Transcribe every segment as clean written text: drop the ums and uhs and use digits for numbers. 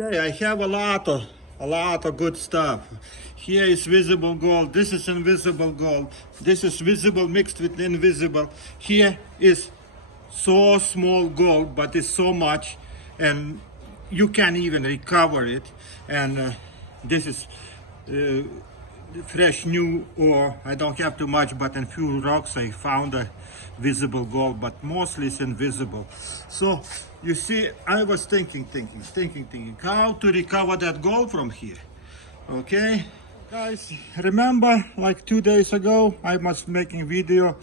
say, I have a lot of good stuff. Here is visible gold. This is invisible gold. This is visible mixed with invisible. Here is so small gold, but it's so much, and you can't even recover it. And this is fresh new ore. I don't have too much, but in few rocks I found a visible gold, but mostly it's invisible. So you see, I was thinking how to recover that gold from here. Okay, guys, remember like 2 days ago I was making video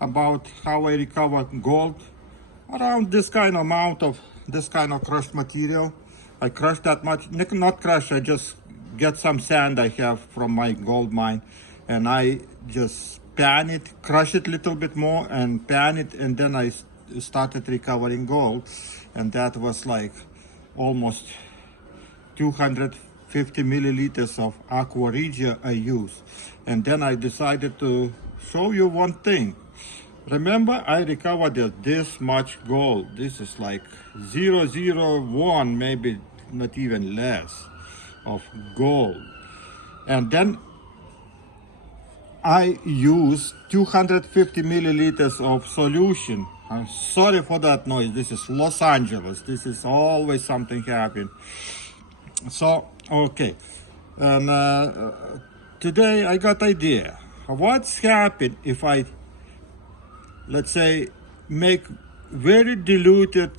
about how I recover gold around this kind of amount of this kind of crushed material. I crushed that much, not crushed, I just get some sand I have from my gold mine, and I just pan it, crush it a little bit more and pan it, and then I started recovering gold. And that was like almost 250 milliliters of aqua regia I used. And then I decided to show you one thing. Remember, I recovered this much gold. This is like 0.001, maybe not even less, of gold. And then I used 250 milliliters of solution. I'm sorry for that noise. This is Los Angeles. This is always something happen. So, okay. And today I got idea. What's happened if I, let's say, make very diluted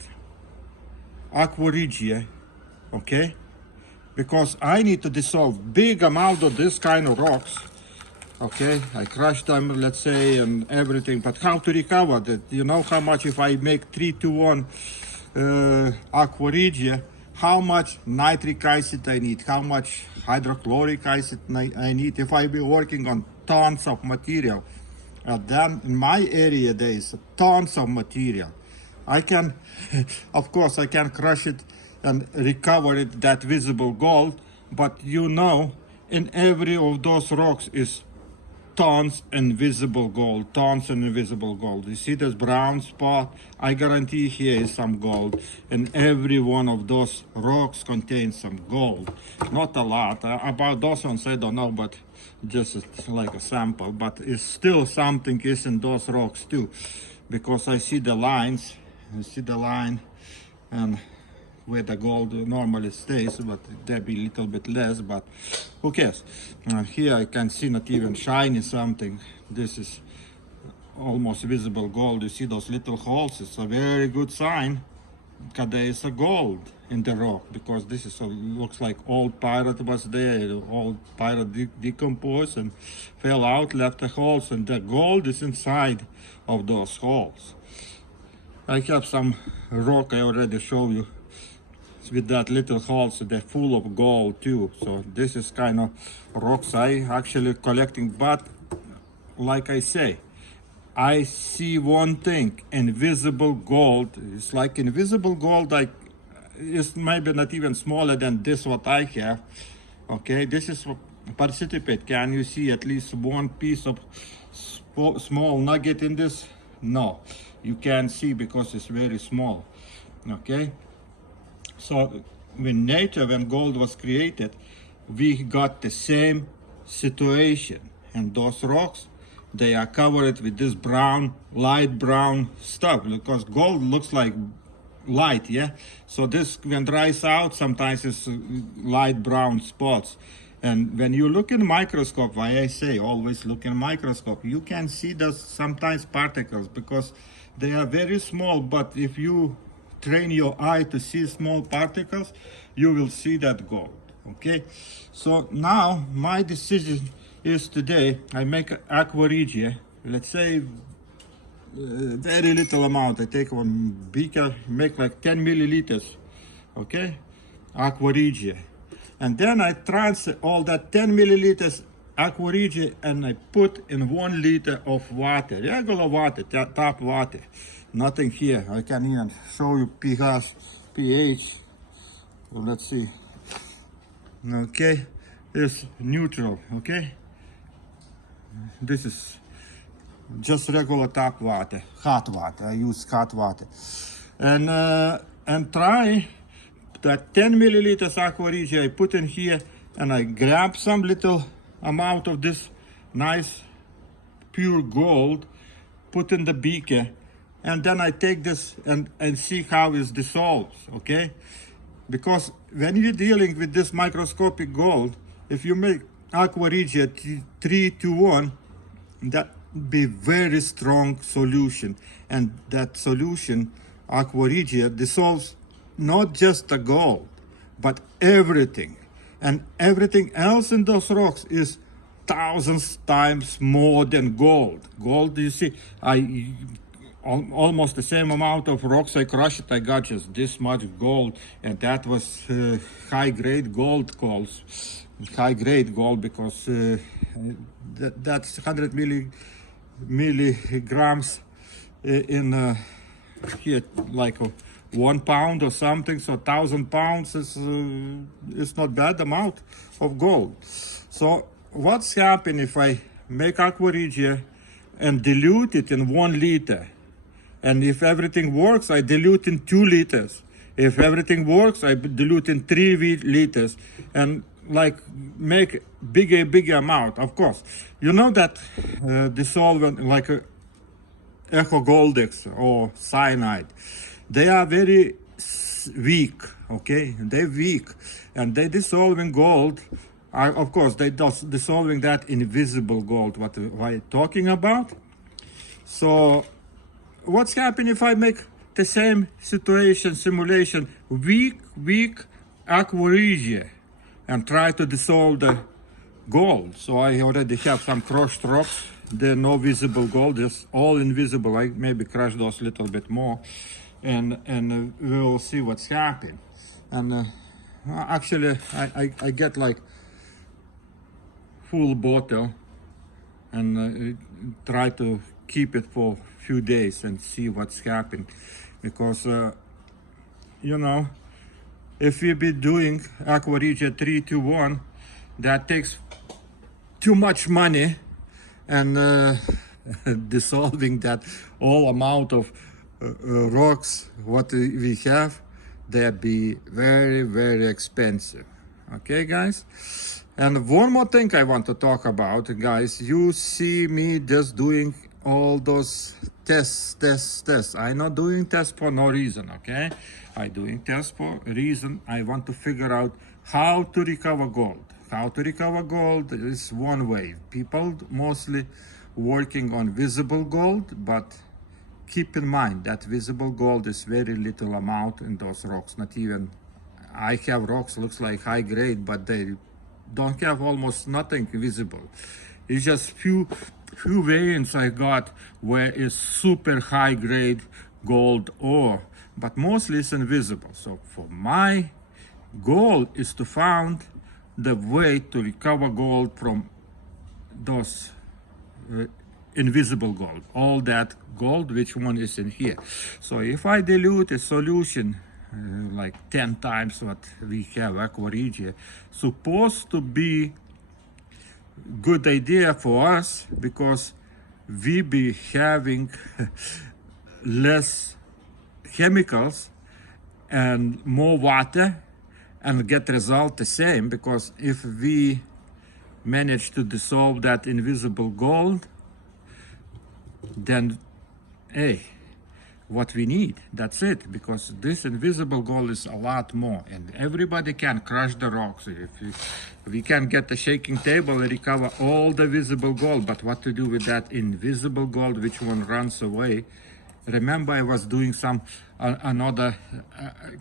aqua regia, okay? Because I need to dissolve big amount of this kind of rocks. Okay, I crushed them, let's say, and everything, but how to recover that? You know how much if I make 3-to-1 aqua regia, how much nitric acid I need, how much hydrochloric acid I need if I be working on tons of material. And then in my area there is tons of material. I can, of course, I can crush it and recover it, that visible gold, but you know, in every of those rocks is tons invisible gold, tons and invisible gold. You see this brown spot? I guarantee here is some gold. And every one of those rocks contains some gold. Not a lot. About those ones I don't know, but just like a sample. But it's still something is in those rocks too. Because I see the lines. You see the line and where the gold normally stays, but there be a little bit less, but who cares? Here I can see not even shiny something. This is almost visible gold. You see those little holes? It's a very good sign that there is a gold in the rock, because this is looks like old pirate was there. Old pirate decomposed and fell out, left the holes, and the gold is inside of those holes. I have some rock I already showed you with that little holes, they're full of gold too. So this is kind of rocks I actually collecting. But like I say, I see one thing: invisible gold. It's like invisible gold, like it's maybe not even smaller than this what I have. Okay, this is participate. Can you see at least one piece of small nugget in this? No, you can't see because it's very small. Okay, so when nature, when gold was created, we got the same situation. And those rocks, they are covered with this brown, light brown stuff, because gold looks like light, yeah? So this, when dries out, sometimes it's light brown spots. And when you look in the microscope, why I say always look in a microscope, you can see those sometimes particles, because they are very small, but if you train your eye to see small particles, you will see that gold. Okay, so now my decision is today I make aqua regia, let's say very little amount. I take one beaker, make like 10 milliliters, okay, aqua regia, and then I transfer all that 10 milliliters aqua regia and I put in 1 liter of water, regular water, tap water. Nothing here. I can even show you pH. Well, let's see. Okay, it's neutral. Okay, this is just regular tap water, hot water. I use hot water, and try that 10 milliliters aqua regia I put in here, and I grab some little amount of this nice pure gold, put in the beaker, and then I take this and see how it dissolves, okay? Because when you're dealing with this microscopic gold, if you make aqua regia 3:1, that be very strong solution, and that solution, aqua regia, dissolves not just the gold, but everything, and everything else in those rocks is thousands times more than gold. Gold, you see, almost the same amount of rocks I crushed, I got just this much gold, and that was high grade gold calls. High grade gold, because that's 100 milligrams in here, like 1 pound or something. So 1,000 pounds is not bad amount of gold. So what's happening if I make aqua regia and dilute it in 1 liter? And if everything works, I dilute in 2 liters. If everything works, I dilute in 3 liters, and like make bigger amount. Of course, you know that dissolvent like echo goldex or cyanide, they are very weak. Okay, they're weak, and they dissolving gold. Of course, they dissolving that invisible gold. What I'm talking about. So what's happening if I make the same situation, simulation, weak aqua regia, and try to dissolve the gold? So I already have some crushed rocks. They're no visible gold, just all invisible. I maybe crush those a little bit more, and we'll see what's happening. And actually, I get like full bottle, and try to keep it for few days and see what's happening, because you know, if we be doing aqua regia 3:1, that takes too much money, and dissolving that all amount of rocks what we have, they'd be very expensive. Okay, guys? And one more thing I want to talk about, guys. You see me just doing all those tests. I'm not doing tests for no reason, okay? I'm doing tests for a reason. I want to figure out how to recover gold. How to recover gold is one way. People mostly working on visible gold, but keep in mind that visible gold is very little amount in those rocks. Not even, I have rocks looks like high grade, but they don't have almost nothing visible. It's just few variants I got where it's super high grade gold ore, but mostly it's invisible. So for my goal is to find the way to recover gold from those invisible gold, all that gold, which one is in here. So if I dilute a solution like 10 times what we have aqua regia, supposed to be good idea for us, because we be having less chemicals and more water, and get result the same. Because if we manage to dissolve that invisible gold, then hey, what we need, that's it. Because this invisible gold is a lot more, and everybody can crush the rocks. If we can get the shaking table and recover all the visible gold, but what to do with that invisible gold, which one runs away? Remember, I was doing some another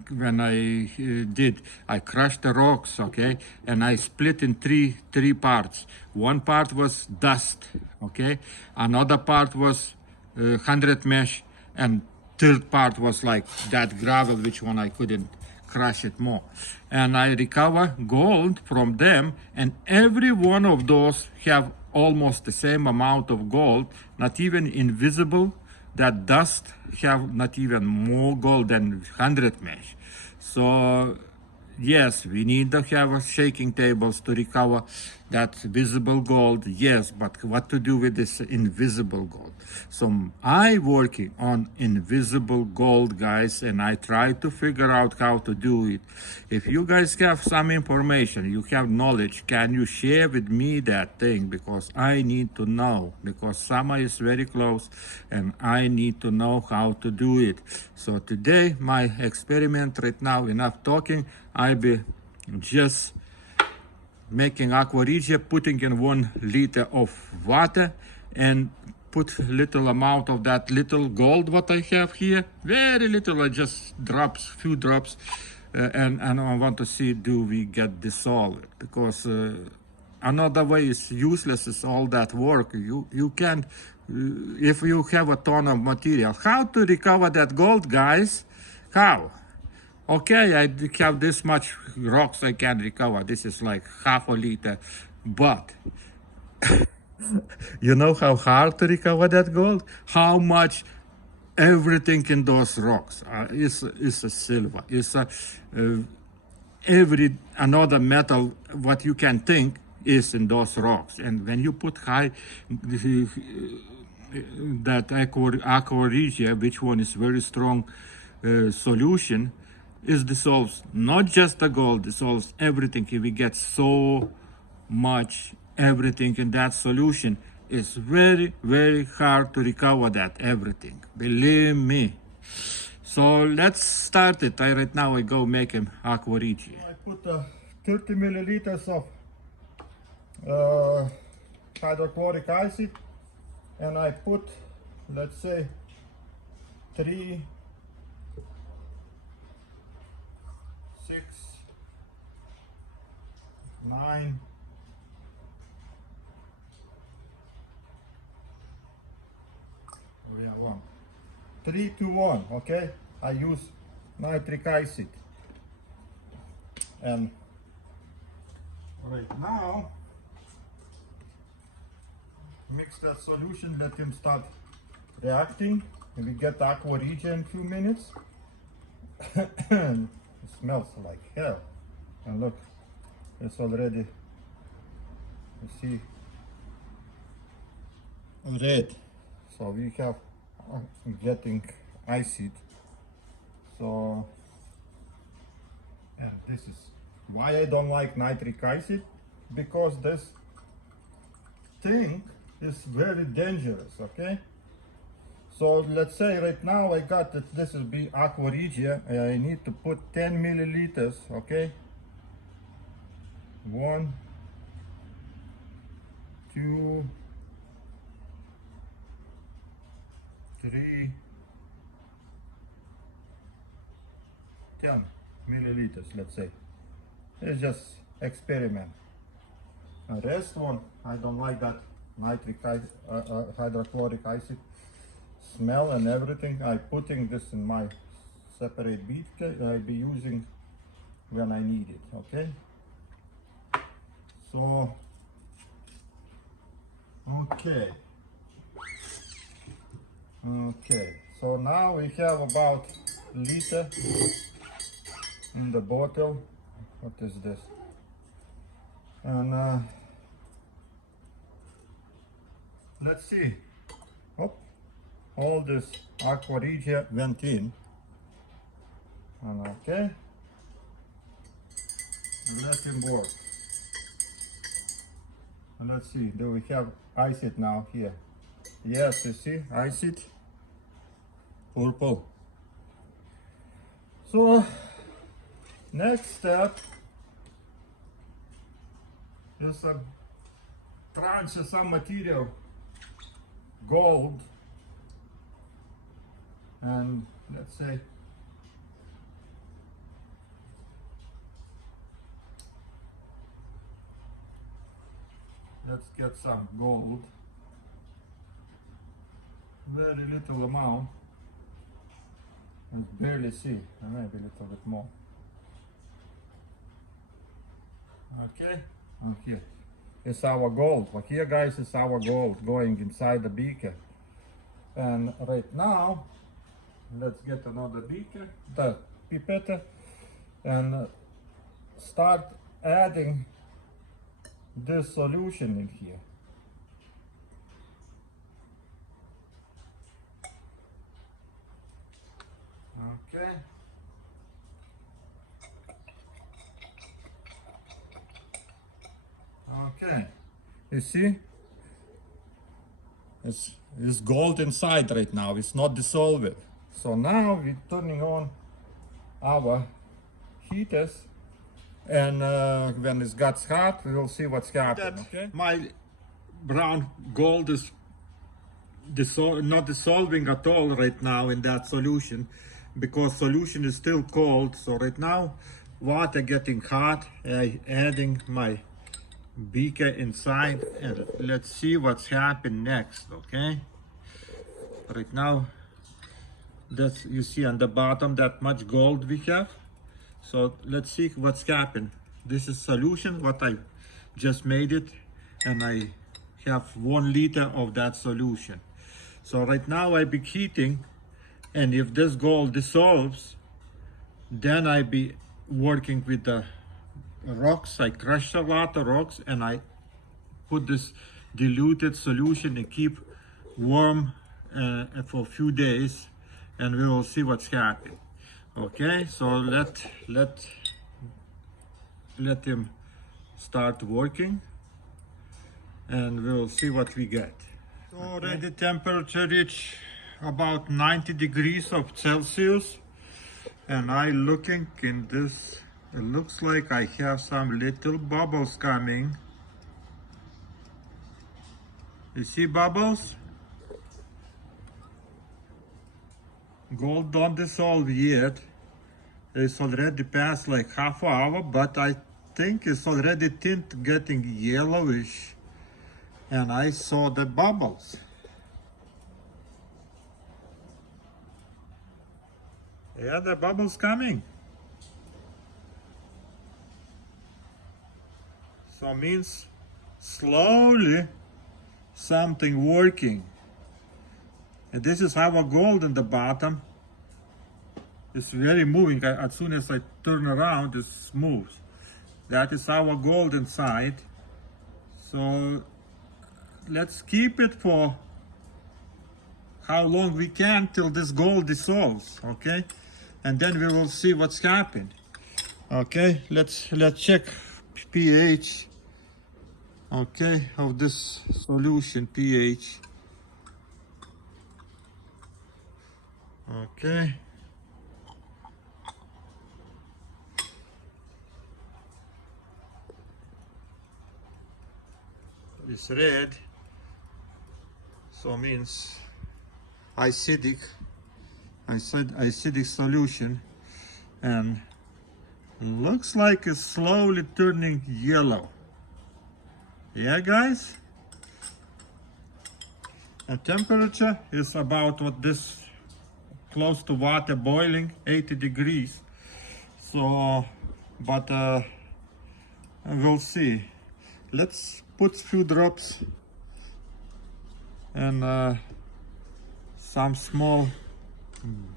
when I crushed the rocks, okay, and I split in three parts. One part was dust, okay, another part was 100 mesh, and third part was like that gravel, which one I couldn't crush it more. And I recover gold from them, and every one of those have almost the same amount of gold, not even invisible. That dust have not even more gold than 100 mesh. So yes, we need to have shaking tables to recover That's visible gold, yes, but what to do with this invisible gold? So I working on invisible gold, guys, and I try to figure out how to do it. If you guys have some information, you have knowledge, can you share with me that thing? Because I need to know, because summer is very close and I need to know how to do it. So today, my experiment right now, enough talking, I be just making aqua regia, putting in 1 liter of water and put little amount of that little gold what I have here, very little, I just drops, few drops, and I want to see do we get dissolved, because another way is useless, is all that work. You can't, if you have a ton of material, how to recover that gold, guys? How? Okay, I have this much rocks I can recover. This is like half a liter. But you know how hard to recover that gold? How much everything in those rocks is a silver. It's a, every another metal what you can think is in those rocks. And when you put high that aqua regia, which one is very strong solution, is dissolves not just the gold, dissolves everything. If we get so much everything in that solution, it's very, very hard to recover that everything, believe me. So let's start it. Right now I go make an aqua regia. I put 30 milliliters of hydrochloric acid, and I put, let's say, 3, 6, 9, 3 to 1, okay? I use nitric acid. And right now, mix that solution, let him start reacting, and we get aqua regia in a few minutes. It smells like hell. And look, it's already, you see, red. So we have getting acid. So, and this is why I don't like nitric acid, because this thing is very dangerous, okay? So let's say right now I got that this will be aqua regia. I need to put 10 milliliters, okay? 1, 2, 3, 10 milliliters, let's say. It's just experiment. The rest one, I don't like that nitric hydrochloric acid smell and everything. I putting this in my separate beaker. I'll be using when I need it, okay? So, okay, so now we have about liter in the bottle. What is this? And let's see. Oh, all this aqua regia went in. And okay, and let him work. And let's see, do we have acid now here? Yes, you see, acid, purple. So, next step is a transfer some material, gold, and let's say let's get some gold, very little amount, and barely see, maybe a little bit more. Okay, and here is our gold. Well, here, guys, is our gold going inside the beaker. And right now, let's get another beaker, the pipette, and start adding this solution in here. Okay. Okay. You see? It's gold inside right now. It's not dissolved. So now we're turning on our heaters, and when it gets hot, we will see what's happening. Okay? My brown gold is not dissolving at all right now in that solution, because solution is still cold. So right now water getting hot. I adding my beaker inside, and let's see what's happening next. Okay, right now that's, you see on the bottom that much gold we have. So let's see what's happened. This is solution what I just made it, and I have 1 liter of that solution. So right now I be heating, and if this gold dissolves, then I be working with the rocks. I crushed a lot of rocks, and I put this diluted solution and keep warm for a few days, and we will see what's happening. Okay, so let him start working, and we'll see what we get. So already temperature reach about 90 degrees of Celsius, and I looking in this, it looks like I have some little bubbles coming. You see bubbles? Gold don't dissolve yet. It's already past like half an hour, but I think it's already tint getting yellowish, and I saw the bubbles. Yeah, the bubbles coming. So means slowly something working. And this is our gold in the bottom. It's very moving. As soon as I turn around, it moves. That is our gold inside. So let's keep it for how long we can till this gold dissolves, okay? And then we will see what's happened. Okay, let's check pH. Okay, of this solution, pH. Okay. It's red, so means acidic solution, and looks like it's slowly turning yellow. Yeah, guys? And temperature is about what this, close to water boiling, 80 degrees. So, but we'll see. Let's put few drops and some small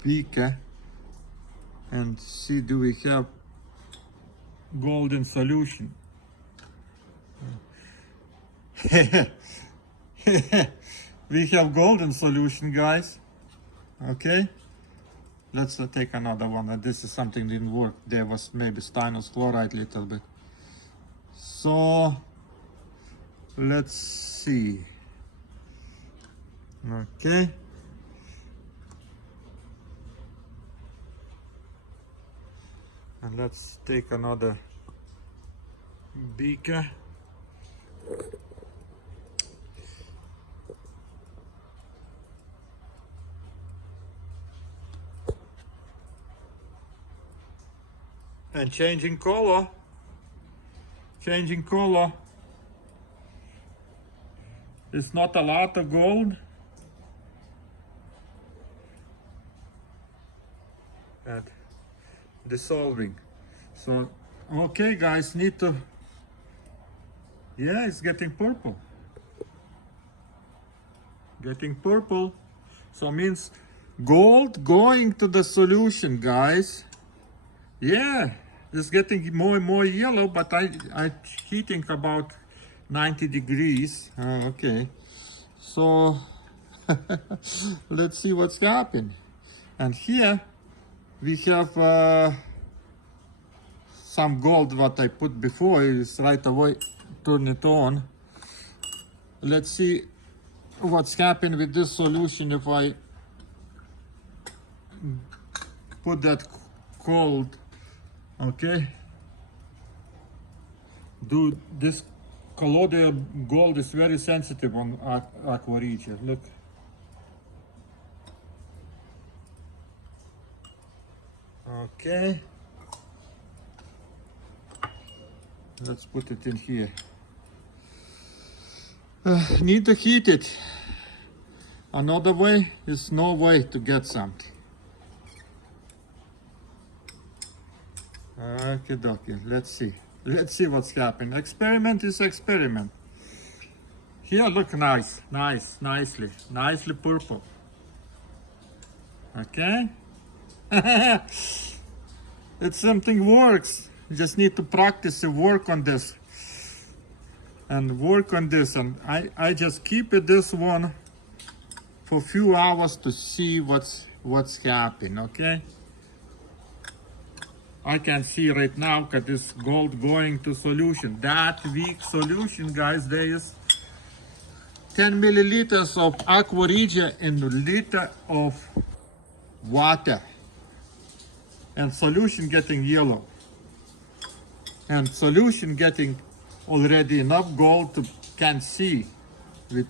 beaker and see do we have golden solution. We have golden solution, guys. Okay, let's take another one. This is something didn't work. There was maybe stannous chloride little bit. So let's see. Okay. And let's take another beaker. And changing color. Changing color. It's not a lot of gold. And dissolving. So, okay guys, need to, yeah, it's getting purple. Getting purple. So means gold going to the solution, guys. Yeah, it's getting more and more yellow, but I heating about 90 degrees. Okay, so let's see what's happening. And here we have some gold what I put before is right away turn it on. Let's see what's happening with this solution if I put that cold. Okay, do this colloidal gold is very sensitive on aqua regia. Look. Okay, let's put it in here. Need to heat it. Another way is no way to get something. Okay, dokie. Let's see. Let's see what's happening. Experiment is experiment. Here, look nice, nicely purple. Okay. It's something works. You just need to practice and work on this. And work on this. And I just keep it this one for a few hours to see what's happening. Okay. I can see right now that this gold going to solution. That weak solution, guys, there is 10 milliliters of aqua regia in a liter of water. And solution getting yellow. And solution getting already enough gold to can see with,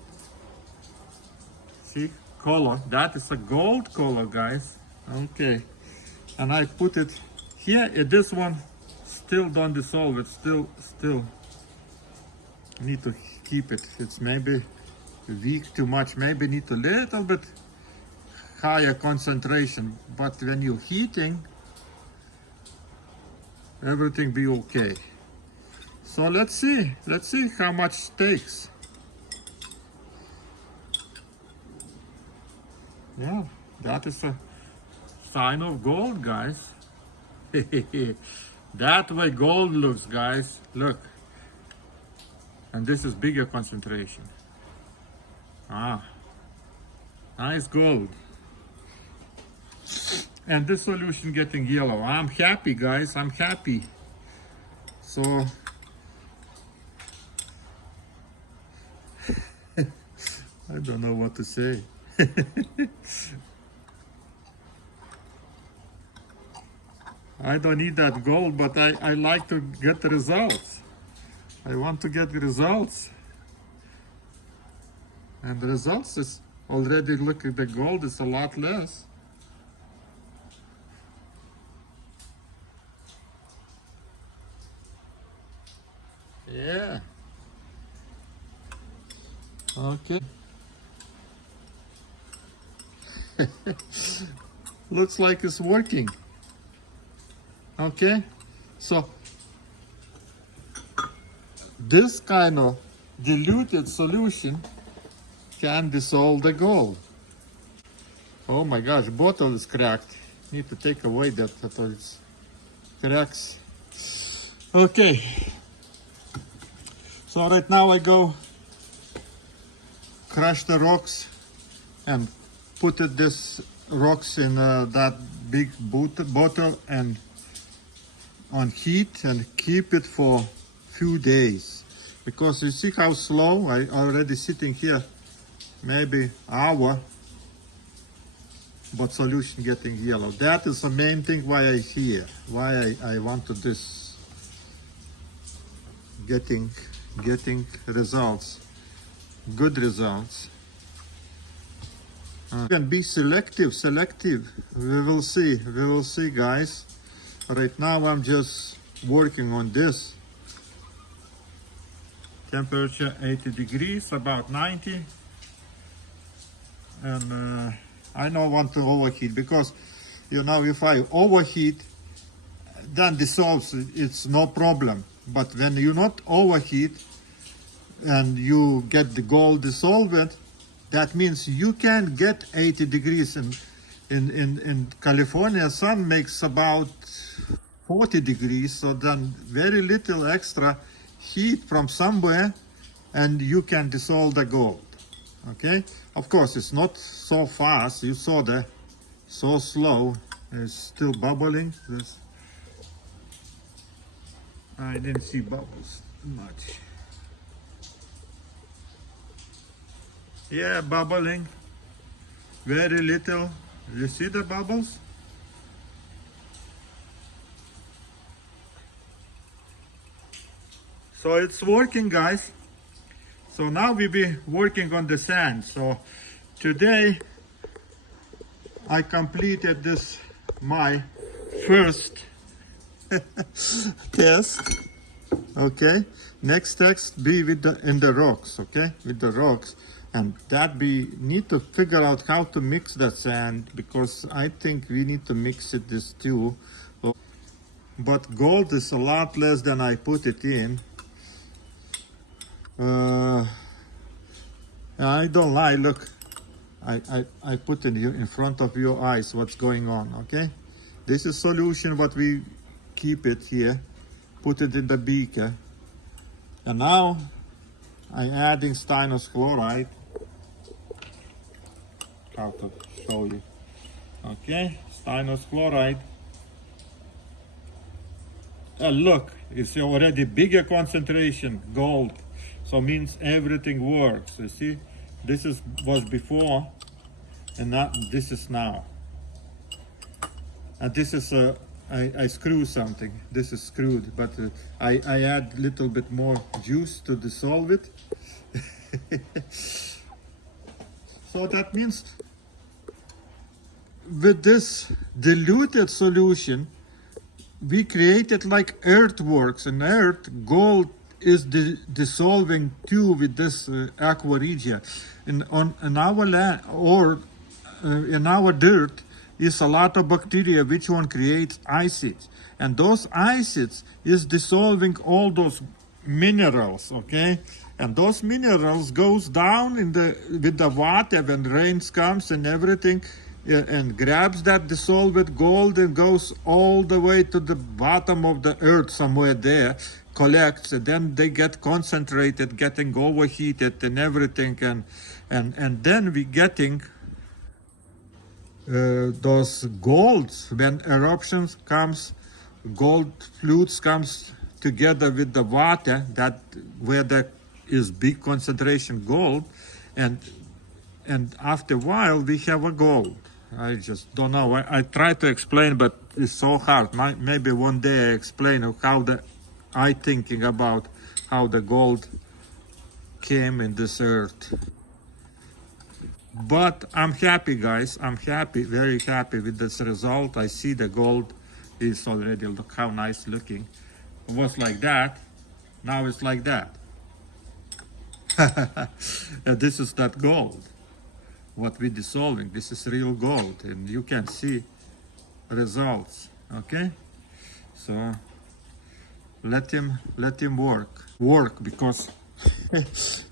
see, color. That is a gold color, guys. Okay. And I put it here, this one still don't dissolve. It still need to keep it. It's maybe weak too much. Maybe need a little bit higher concentration. But when you're heating, everything be okay. So let's see how much it takes. Yeah, that is a sign of gold, guys. That way gold looks, guys. Look. And this is bigger concentration. Ah, nice gold. And this solution getting yellow. I'm happy, guys. I'm happy. So I don't know what to say. I don't need that gold, but I like to get the results. I want to get the results. And the results is already, look at the gold is a lot less. Yeah. Okay. Looks like it's working. Okay, so this kind of diluted solution can dissolve the gold. Oh my gosh, bottle is cracked. Need to take away that it's cracks. Okay, so right now I go crush the rocks and put this rocks in that big bottle and on heat and keep it for few days, because you see how slow I already sitting here maybe hour, but solution getting yellow. That is the main thing why I here, why I want to this getting results, good results. Can be selective. We will see, guys. Right now I'm just working on this. Temperature 80 degrees, about 90. And I don't want to overheat, because you know, if I overheat, then dissolves, it's no problem. But when you not overheat and you get the gold dissolved, that means you can get 80 degrees. In California, sun makes about 40 degrees, so then very little extra heat from somewhere and you can dissolve the gold. Okay, of course it's not so fast. You saw the so slow. It's still bubbling. This I didn't see bubbles much. Yeah, bubbling. Very little. You see the bubbles? So it's working, guys. So now we'll be working on the sand. So today I completed this, my first test. Okay, next test be with in the rocks. Okay, with the rocks, and that we need to figure out how to mix that sand, because I think we need to mix it this too. But gold is a lot less than I put it in. I don't lie. Look, I put in front of your eyes what's going on. Okay, this is solution. What we keep it here, put it in the beaker, and now I'm adding stannous chloride. How to show you? Okay, stannous chloride. Look, it's already bigger concentration gold, so means everything works. You see, this was before, and this is now. And this is I screw something. This is screwed, but I add a little bit more juice to dissolve it. So that means with this diluted solution, we created like earthworks. In earth, gold is dissolving too with this aqua regia. In our land or in our dirt is a lot of bacteria, which one creates acids, and those acids is dissolving all those minerals. Okay, and those minerals goes down in with the water when rains comes and everything, and grabs that dissolved gold and goes all the way to the bottom of the earth somewhere there, collects, and then they get concentrated, getting overheated and everything, and then we getting those golds. When eruptions comes, gold flutes comes together with the water, that where there is big concentration gold, and after a while we have a gold. I just don't know. I try to explain, but it's so hard. Maybe one day I explain how I thinking about how the gold came in this earth. But I'm happy, guys. I'm happy, very happy with this result. I see the gold is already, look how nice looking. It was like that. Now it's like that. And this is that gold. What we're dissolving, this is real gold, and you can see results. Okay, so let him work, because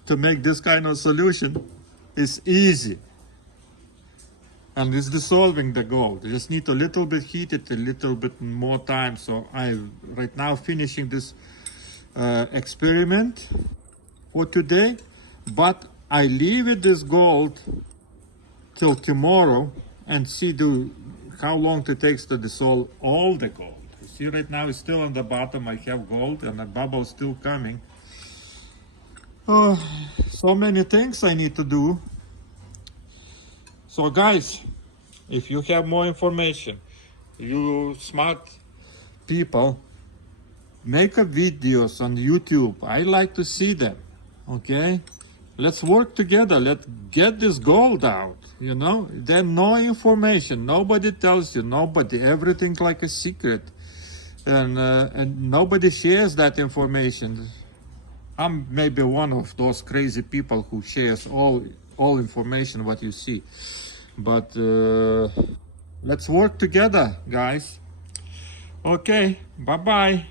to make this kind of solution is easy, and it's dissolving the gold. You just need a little bit heat it, a little bit more time. So I right now finishing this experiment for today, but I leave it this gold till tomorrow and see how long it takes to dissolve all the gold. You see, right now it's still on the bottom. I have gold and the bubble still coming. Oh, so many things I need to do. So guys, if you have more information, you smart people, make a videos on YouTube. I like to see them. Okay, let's work together. Let's get this gold out. You know, then no information. Nobody tells you. Nobody. Everything's like a secret, and nobody shares that information. I'm maybe one of those crazy people who shares all information what you see. But let's work together, guys. Okay. Bye bye.